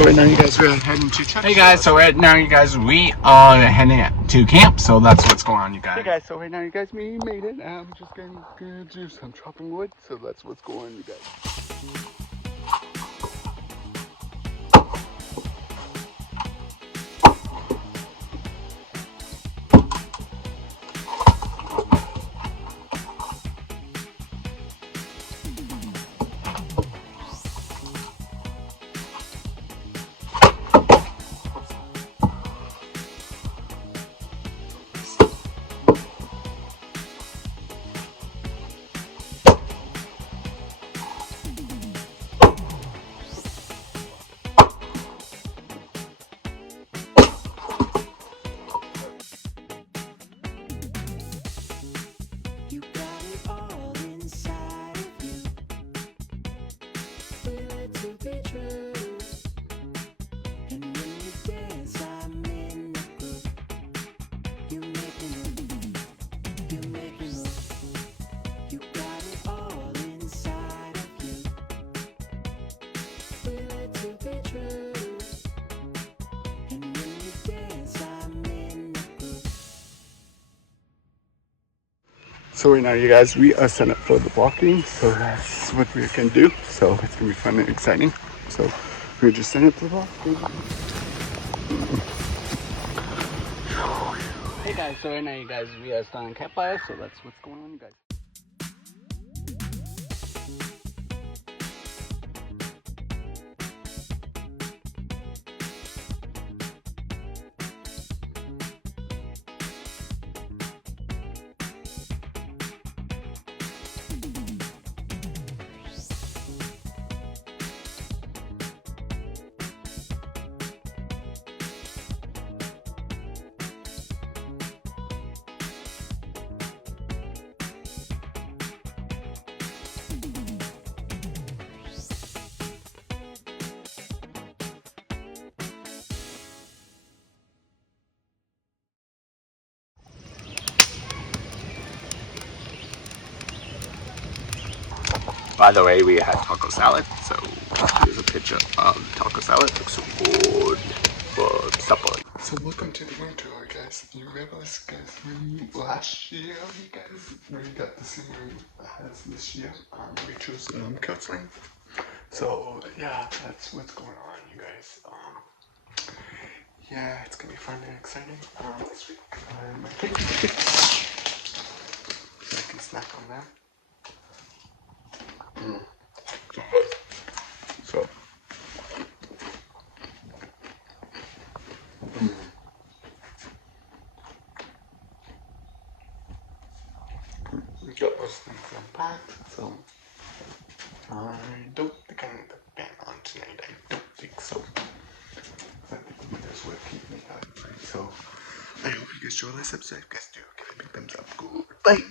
So right now you guys are heading to church. Hey guys, so right now you guys, we are heading to camp, so that's what's going on, you guys. Hey guys, so right now you guys, we made it. I'm just gonna do some chopping wood, so that's what's going on, you guys. So right now you guys, we are set up for the walking, so that's what we can do. So it's gonna be fun and exciting. So we're just setting up for the walking. Hey guys, so right now you guys, we are starting campfire, so that's what's going on, you guys. By the way, we had taco salad, so here's a picture of taco salad. Looks so good for supper. So welcome to the room tour, guys. You remember this guy's room last year, you guys? We got the same room as this year. We chose counseling. So yeah, that's what's going on, you guys. Yeah, it's gonna be fun and exciting. This week, my kids, so I can snack on them. So. We got those things unpacked, so I don't think I'm the ban on tonight. I don't think so. I think the weather's what keep me up. So I hope you guys enjoy this episode. If you guys do, give it a big thumbs up. Goodbye.